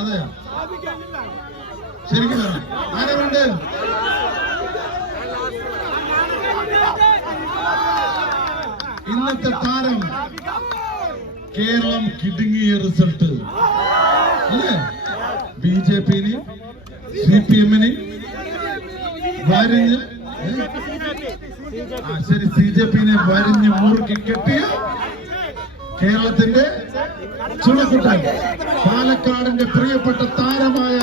അതെയോ ശരിക്കും വേണം ആരെ വേണ്ടേ ഇന്നത്തെ താരം കേരളം കിടുങ്ങിയ റിസൾട്ട്. അല്ലേ? ബി ജെ പിന് സി പി എമ്മിന് വരിഞ്ഞ് ശരി സി ജെ പിനെ വരിഞ്ഞ് മുറുക്കി കെട്ടിയ കേരളത്തിന്റെ ചുണക്കുട്ടൻ പാലക്കാടിന്റെ പ്രിയപ്പെട്ട താരമായ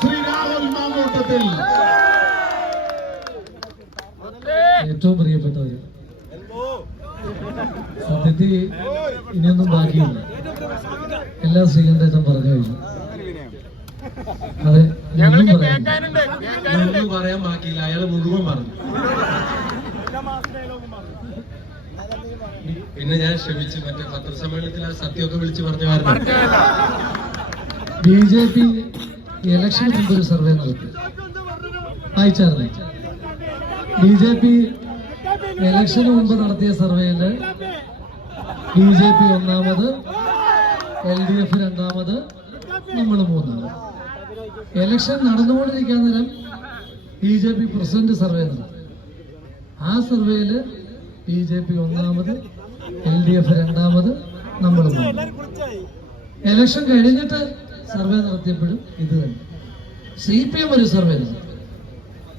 ശ്രീ രാഹുൽ മാങ്ങോട്ടത്തിൽ. ഏറ്റവും പ്രിയപ്പെട്ടവര് സത്യത്തിൽ ഇനിയൊന്നും ബാക്കിയില്ല. എല്ലാ ശ്രീകണ്ഠേട്ടൻ പറഞ്ഞു കഴിഞ്ഞു അതെ ഞങ്ങളും പറയാൻ ബാക്കിയില്ല. അയാൾ മുഴുവൻ പറഞ്ഞു. പിന്നെ ഞാൻ ക്ഷമിച്ചു മറ്റേ പത്രസമ്മേളനത്തിൽ ആ സത്യമൊക്കെ വിളിച്ചു പറഞ്ഞു ബി ജെ പി ഇലക്ഷന് മുമ്പ് ഒരു സർവേ നടത്തി. അയച്ചായിരുന്നു. ബി ജെ പി ഇലക്ഷന് മുമ്പ് നടത്തിയ സർവേയിൽ ബി ജെ പി ഒന്നാമത് എൽ ഡി എഫ് രണ്ടാമത് നമ്മൾ മൂന്നാമത്. ഇലക്ഷൻ നടന്നുകൊണ്ടിരിക്കാൻ നേരം B J P president survey നടത്തി. ആ സർവേയിൽ ബി ജെ പി ഒന്നാമത് എൽ ഡി എഫ് രണ്ടാമത് നമ്മൾ എലക്ഷൻ ഇലക്ഷൻ കഴിഞ്ഞിട്ട് സർവേ നടത്തിയപ്പോഴും ഇത് തന്നെ. സി പി എം ഒരു സർവേ നടത്തി.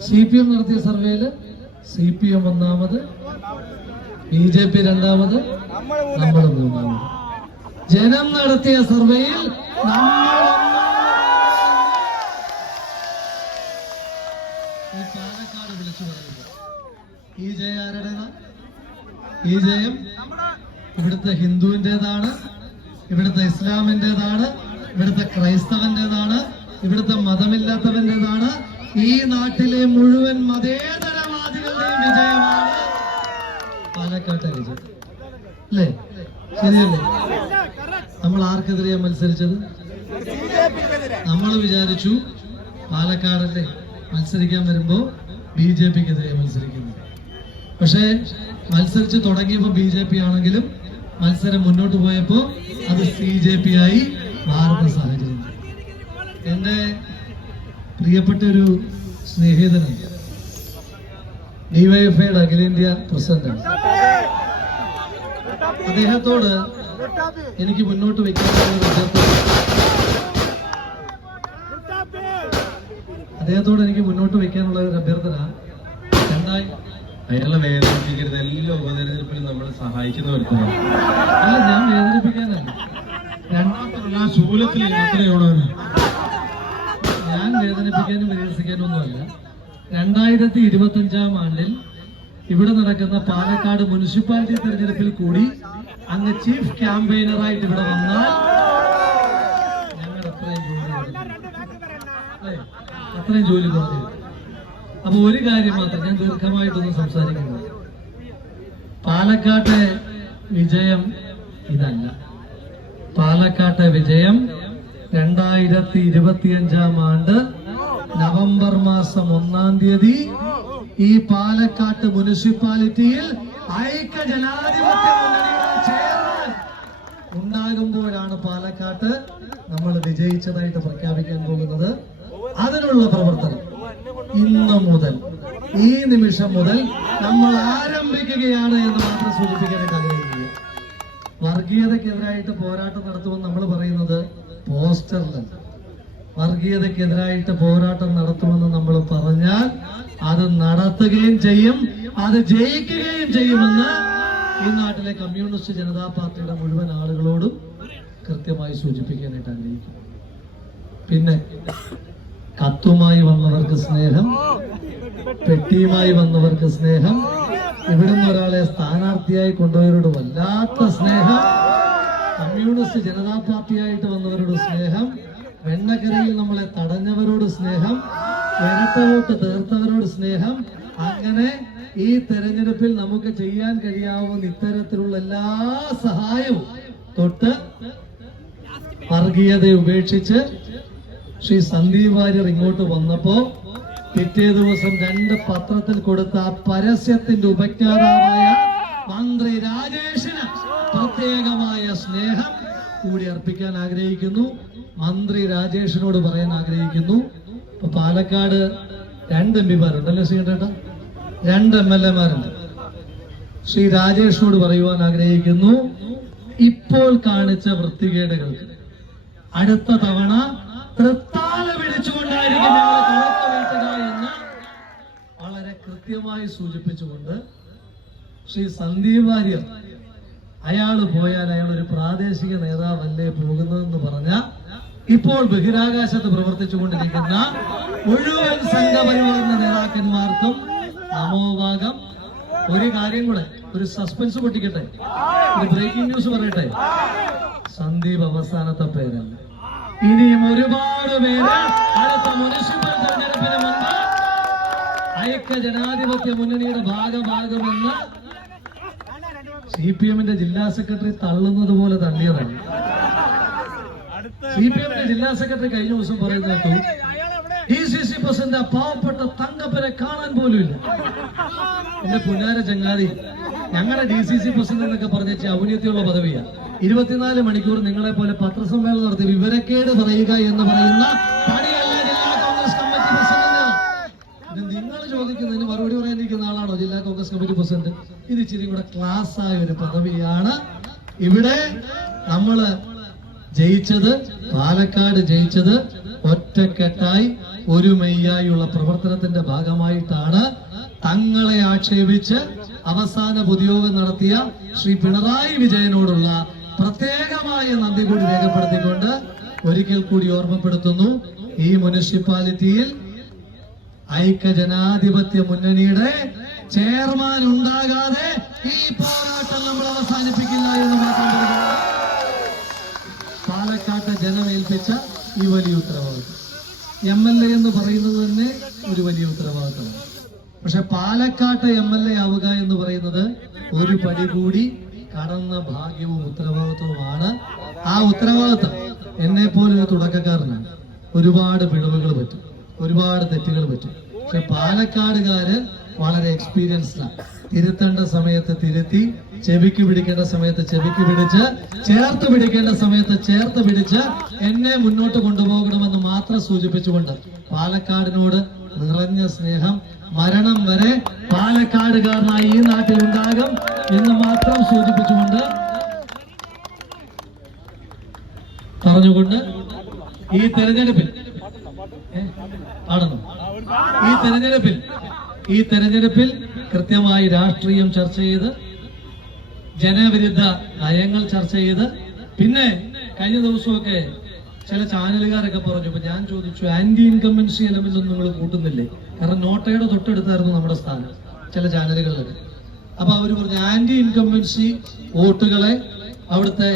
സി പി എം നടത്തിയ സർവേയിൽ സി പി എം ഒന്നാമത് ബി ജെ പി രണ്ടാമത് നമ്മൾ മൂന്നാമത്. ജനം നടത്തിയ സർവേയിൽ ഈ പാലക്കാട് വിളിച്ചു പറയുന്നത് ഈ ജയ ഈ ജയം ഇവിടുത്തെ ഹിന്ദുവിന്റെതാണ് ഇവിടുത്തെ ഇസ്ലാമിന്റെതാണ് ഇവിടുത്തെ ക്രൈസ്തവന്റെതാണ് ഇവിടുത്തെ മതമില്ലാത്തവന്റെതാണ്. ഈ നാട്ടിലെ മുഴുവൻ മതേതരവാദികളുടെയും വിജയമാണ് പാലക്കാട്ടെ വിജയം. അല്ലേ? ശരിയല്ലേ? നമ്മൾ ആർക്കെതിരെയാ മത്സരിച്ചത്? നമ്മൾ വിചാരിച്ചു പാലക്കാടല്ലേ മത്സരിക്കാൻ വരുമ്പോ ബി ജെ പിക്കെതിരെ മത്സരിക്കുന്നു. പക്ഷേ മത്സരിച്ച് തുടങ്ങിയപ്പോൾ ബി ജെ പി ആണെങ്കിലും മത്സരം മുന്നോട്ട് പോയപ്പോൾ അത് സി ജെ പി ആയി മാറുന്ന സാഹചര്യം. എന്റെ പ്രിയപ്പെട്ട ഒരു സ്നേഹിതനാണ് ഡിവൈഎഫ്ഐയുടെ അഖിലേന്ത്യാ പ്രസിഡന്റാണ് അദ്ദേഹത്തോട് എനിക്ക് മുന്നോട്ട് വെക്കാനുള്ള അദ്ദേഹത്തോട് എനിക്ക് മുന്നോട്ട് വെക്കാനുള്ള ഒരു അഭ്യർത്ഥന രണ്ടായി അയാളെ വേദനിപ്പിക്കരുത്. എല്ലാ ഉപതെരഞ്ഞെടുപ്പിലും നമ്മൾ സഹായിക്കുന്ന ഒരുത്തരാണ് അല്ല ഞാൻ വേദനിപ്പിക്കാനല്ല. രണ്ടാമത്തല്ല ശൂലത്തിൽ യാത്രയോടെ ഞാൻ വേദനിപ്പിക്കാനും പരിഹസിക്കാനും ഒന്നുമല്ല രണ്ടായിരത്തി ഇരുപത്തി അഞ്ചാം ആണ്ടിൽ ഇവിടെ നടക്കുന്ന പാലക്കാട് മുനിസിപ്പാലിറ്റി തെരഞ്ഞെടുപ്പിൽ കൂടി അങ്ങ് ചീഫ് ക്യാമ്പയിനറായിട്ട് ഇവിടെ വന്നാൽ ഞങ്ങൾ അത്രയും ജോലി. അത്രയും ജോലി കുറഞ്ഞു. അപ്പൊ ഒരു കാര്യം മാത്രം ഞാൻ ദീർഘമായിട്ടൊന്നും സംസാരിക്കുന്നത് പാലക്കാട്ടെ വിജയം ഇതല്ല. പാലക്കാട്ടെ വിജയം രണ്ടായിരത്തി ഇരുപത്തിയഞ്ചാം ആണ്ട് നവംബർ മാസം ഒന്നാം തീയതി ഈ പാലക്കാട്ട് മുനിസിപ്പാലിറ്റിയിൽ ഐക്യ ജനാധിപത്യ ഉണ്ടാകുമ്പോഴാണ് പാലക്കാട്ട് നമ്മൾ വിജയിച്ചതായിട്ട് പ്രഖ്യാപിക്കാൻ പോകുന്നത്. അതിനുള്ള പ്രവർത്തനം. ഇന്ന് മുതൽ ഈ നിമിഷം മുതൽ നമ്മൾ ആരംഭിക്കുകയാണ് എന്ന് മാത്രം സൂചിപ്പിക്കാനായിട്ട് ആഗ്രഹിക്കുക വർഗീയതക്കെതിരായിട്ട് പോരാട്ടം നടത്തുമെന്ന് നമ്മൾ പറയുന്നത് പോസ്റ്ററിൽ വർഗീയതക്കെതിരായിട്ട് പോരാട്ടം നടത്തുമെന്ന് നമ്മൾ പറഞ്ഞാൽ അത് നടത്തുകയും ചെയ്യും അത് ജയിക്കുകയും ചെയ്യുമെന്ന് ഈ നാട്ടിലെ കമ്മ്യൂണിസ്റ്റ് ജനതാ പാർട്ടിയുടെ മുഴുവൻ ആളുകളോടും കൃത്യമായി സൂചിപ്പിക്കാനായിട്ട് ആഗ്രഹിക്കും പിന്നെ കത്തുമായി വന്നവർക്ക് സ്നേഹം പെട്ടിയുമായി വന്നവർക്ക് സ്നേഹം ഇവിടുന്ന് ഒരാളെ സ്ഥാനാർത്ഥിയായി കൊണ്ടുപോയവരോട് വല്ലാത്ത സ്നേഹം കമ്മ്യൂണിസ്റ്റ് ജനതാ പാർട്ടിയായിട്ട് വന്നവരോട് സ്നേഹം വെണ്ണക്കരയിൽ നമ്മളെ തടഞ്ഞവരോട് സ്നേഹം ഇരട്ട വോട്ട് തീർത്തവരോട് സ്നേഹം. അങ്ങനെ ഈ തെരഞ്ഞെടുപ്പിൽ നമുക്ക് ചെയ്യാൻ കഴിയാവുന്ന ഇത്തരത്തിലുള്ള എല്ലാ സഹായവും തൊട്ട് വർഗീയത ഉപേക്ഷിച്ച് ശ്രീ സന്ദീപ് വാര്യർ ഇങ്ങോട്ട് വന്നപ്പോ പിറ്റേ ദിവസം രണ്ട് പത്രത്തിൽ കൊടുത്ത ആ പരസ്യത്തിന്റെ ഉപജ്ഞാതാവായ മന്ത്രി രാജേഷിന് പ്രത്യേകമായ സ്നേഹം കൂടി അർപ്പിക്കാൻ ആഗ്രഹിക്കുന്നു. മന്ത്രി രാജേഷിനോട് പറയാൻ ആഗ്രഹിക്കുന്നു. ഇപ്പൊ പാലക്കാട് രണ്ട് എം പിമാരുണ്ടല്ലോ ശ്രീകണ്ഠേട്ട രണ്ട് എം എൽ എമാരുണ്ട്. ശ്രീ രാജേഷിനോട് പറയുവാൻ ആഗ്രഹിക്കുന്നു. ഇപ്പോൾ കാണിച്ച വൃത്തികേടുകൾക്ക് അടുത്ത തവണ തൃത്താല പിടിച്ചുകൊണ്ടായിരിക്കും എന്ന് വളരെ കൃത്യമായി സൂചിപ്പിച്ചുകൊണ്ട് ശ്രീ സന്ദീപ് വാര്യർ അയാൾ പോയാൽ അയാൾ ഒരു പ്രാദേശിക നേതാവല്ലേ പോകുന്നതെന്ന് പറഞ്ഞ ഇപ്പോൾ ബഹിരാകാശത്ത് പ്രവർത്തിച്ചുകൊണ്ടിരിക്കുന്ന മുഴുവൻ സംഘപരിവാറിന്റെ നേതാക്കന്മാർക്കും നമോഭാഗം ഒരു കാര്യം കൂടെ ഒരു സസ്പെൻസ് പൊട്ടിക്കട്ടെ? ഒരു ബ്രേക്കിംഗ് ന്യൂസ് പറയട്ടെ? സന്ദീപ് അവസാനത്തെ പേരല്ല? ഇനിയും ഒരുപാട് പേര് അടുത്ത മുനിസിപ്പൽ തെരഞ്ഞെടുപ്പിന് മുമ്പ് ഐക്യ ജനാധിപത്യ മുന്നണിയുടെ ഭാഗമാകുമെന്ന് സി പി എമ്മിന്റെ ജില്ലാ സെക്രട്ടറി തള്ളുന്നത് പോലെ തള്ളിയതാണ്. സി പി എമ്മിന്റെ ജില്ലാ സെക്രട്ടറി കഴിഞ്ഞ ദിവസം പറയുന്നത് കേട്ടു ഡി സി സി പ്രസിഡന്റ് പാവപ്പെട്ട തങ്കപ്പനെ കാണാൻ പോലും ഇല്ല. എന്റെ പുനാര ചങ്ങാതി ഞങ്ങളുടെ ഡി സി സി പ്രസിഡന്റ് എന്നൊക്കെ പറഞ്ഞ ഔന്നത്യമുള്ള പദവിയാ. ഇരുപത്തിനാല് മണിക്കൂർ നിങ്ങളെ പോലെ പത്രസമ്മേളനം നടത്തി വിവരക്കേട് പറയുക എന്ന് പറയുന്ന കമ്മിറ്റി പ്രസിഡന്റ്. നിങ്ങൾ ചോദിക്കുന്നതിന് മറുപടി പറയാനിരിക്കുന്ന ആളാണോ ജില്ലാ കോൺഗ്രസ് കമ്മിറ്റി പ്രസിഡന്റ്? ഇത് ഇച്ചിരി കൂടെ ക്ലാസ് ആയ ഒരു പദവിയാണ്. ഇവിടെ നമ്മൾ ജയിച്ചത് പാലക്കാട് ജയിച്ചത് ഒറ്റക്കെട്ടായി ഒരു മെയ്യായുള്ള പ്രവർത്തനത്തിന്റെ ഭാഗമായിട്ടാണ് തങ്ങളെ ആക്ഷേപിച്ച് അവസാന പൊതുയോഗം നടത്തിയ ശ്രീ പിണറായി വിജയനോടുള്ള പ്രത്യേകമായ നന്ദി കൂടി രേഖപ്പെടുത്തിക്കൊണ്ട് ഒരിക്കൽ കൂടി ഓർമ്മപ്പെടുത്തുന്നു. ഈ മുനിസിപ്പാലിറ്റിയിൽ ഐക്യ ജനാധിപത്യ മുന്നണിയുടെ ചെയർമാൻ ഉണ്ടാകാതെ ഈ പോരാട്ടം നമ്മൾ അവസാനിപ്പിക്കില്ല എന്ന് മാത്രം പാലക്കാട്ടെ ജനമേൽപ്പിച്ച ഈ വലിയ ഉത്തരവാദിത്വം എം എൽ എ എന്ന് പറയുന്നത് തന്നെ ഒരു വലിയ ഉത്തരവാദിത്തമാണ്. പക്ഷെ പാലക്കാട്ട് എം എൽ എ ആവുക എന്ന് പറയുന്നത് ഒരു പടി കൂടി കടന്ന ഭാഗ്യവും ഉത്തരവാദിത്വവുമാണ് ആ ഉത്തരവാദിത്വം. എന്നെ പോലൊരു തുടക്കക്കാരനാണ് ഒരുപാട് പിഴവുകൾ പറ്റും. ഒരുപാട് തെറ്റുകൾ പറ്റും. പക്ഷെ പാലക്കാടുകാര് വളരെ എക്സ്പീരിയൻസ്ഡാണ് തിരുത്തേണ്ട സമയത്ത് തിരുത്തി ചെവിക്ക് പിടിക്കേണ്ട സമയത്ത് ചെവിക്ക് പിടിച്ച് ചേർത്ത് പിടിക്കേണ്ട സമയത്ത് ചേർത്ത് പിടിച്ച് എന്നെ മുന്നോട്ട് കൊണ്ടുപോകണമെന്ന് മാത്രം സൂചിപ്പിച്ചുകൊണ്ട് പാലക്കാടിനോട് നിറഞ്ഞ സ്നേഹം മരണം വരെ പാലക്കാടുകാരനായി ഈ നാട്ടിൽ ഉണ്ടാകും എന്ന് മാത്രം സൂചിപ്പിച്ചുകൊണ്ട് പറഞ്ഞുകൊണ്ട് ഈ തെരഞ്ഞെടുപ്പിൽ പാടുന്നു ഈ തെരഞ്ഞെടുപ്പിൽ ഈ തെരഞ്ഞെടുപ്പിൽ കൃത്യമായി രാഷ്ട്രീയം ചർച്ച ചെയ്ത് ജനവിരുദ്ധ നയങ്ങൾ ചർച്ച ചെയ്ത് പിന്നെ കഴിഞ്ഞ ദിവസമൊക്കെ ചില ചാനലുകാരൊക്കെ പറഞ്ഞു. ഇപ്പൊ ഞാൻ ചോദിച്ചു ആന്റി ഇൻകമ്പൻസി എലമെന്റ് ഒന്നും നിങ്ങൾ കൂട്ടുന്നില്ലേ? കാരണം നോട്ടയുടെ തൊട്ടടുത്തായിരുന്നു നമ്മുടെ സ്ഥാനം ചില ചാനലുകളിൽ അപ്പൊ അവർ പറഞ്ഞു ആന്റി ഇൻകംബൻസി വോട്ടുകളെ അവിടുത്തെ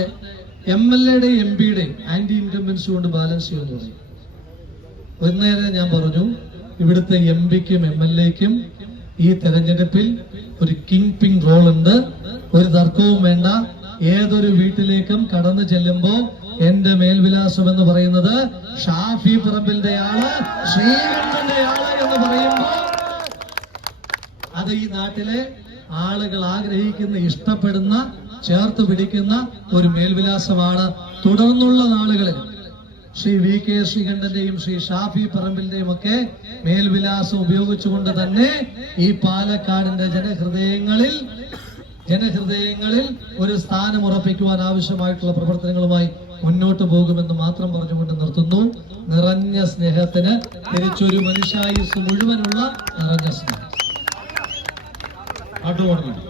എം എൽ എയുടെയും എം പിയുടെയും ആന്റി ഇൻകംബൻസി കൊണ്ട് ബാലൻസ് ചെയ്യുമെന്ന് പറയും ഒന്നേരം ഞാൻ പറഞ്ഞു ഇവിടുത്തെ എം പിക്കും എം എൽ എക്കും ഈ തെരഞ്ഞെടുപ്പിൽ ഒരു കിങ് പിങ് റോൾ ഉണ്ട്. ഒരു തർക്കവും വേണ്ട. ഏതൊരു വീട്ടിലേക്കും കടന്നു ചെല്ലുമ്പോ എന്റെ മേൽവിലാസം എന്ന് പറയുന്നത് ഷാഫി പറമ്പിന്റെ ആൾ ശ്രീകണ്ഠന്റെ ആൾ എന്ന് പറയുമ്പോ ഈ നാട്ടിലെ ആളുകൾ ആഗ്രഹിക്കുന്ന ഇഷ്ടപ്പെടുന്ന ചേർത്ത് പിടിക്കുന്ന ഒരു മേൽവിലാസമാണ്. തുടർന്നുള്ള നാളുകളിൽ ശ്രീ വി കെ ശ്രീകണ്ഠന്റെയും ശ്രീ ഷാഫി പറമ്പിന്റെയും ഒക്കെ മേൽവിലാസം ഉപയോഗിച്ചുകൊണ്ട് തന്നെ ഈ പാലക്കാടിന്റെ ജനഹൃദയങ്ങളിൽ ജനഹൃദയങ്ങളിൽ ഒരു സ്ഥാനം ഉറപ്പിക്കുവാൻ ആവശ്യമായിട്ടുള്ള പ്രവർത്തനങ്ങളുമായി മുന്നോട്ട് പോകുമെന്ന് മാത്രം പറഞ്ഞുകൊണ്ട് നിർത്തുന്നു. നിറഞ്ഞ സ്നേഹത്തിന് തിരിച്ചൊരു മനുഷ്യായുസ് മുഴുവനുള്ള നിറഞ്ഞ സ്നേഹം. പാടുന്നു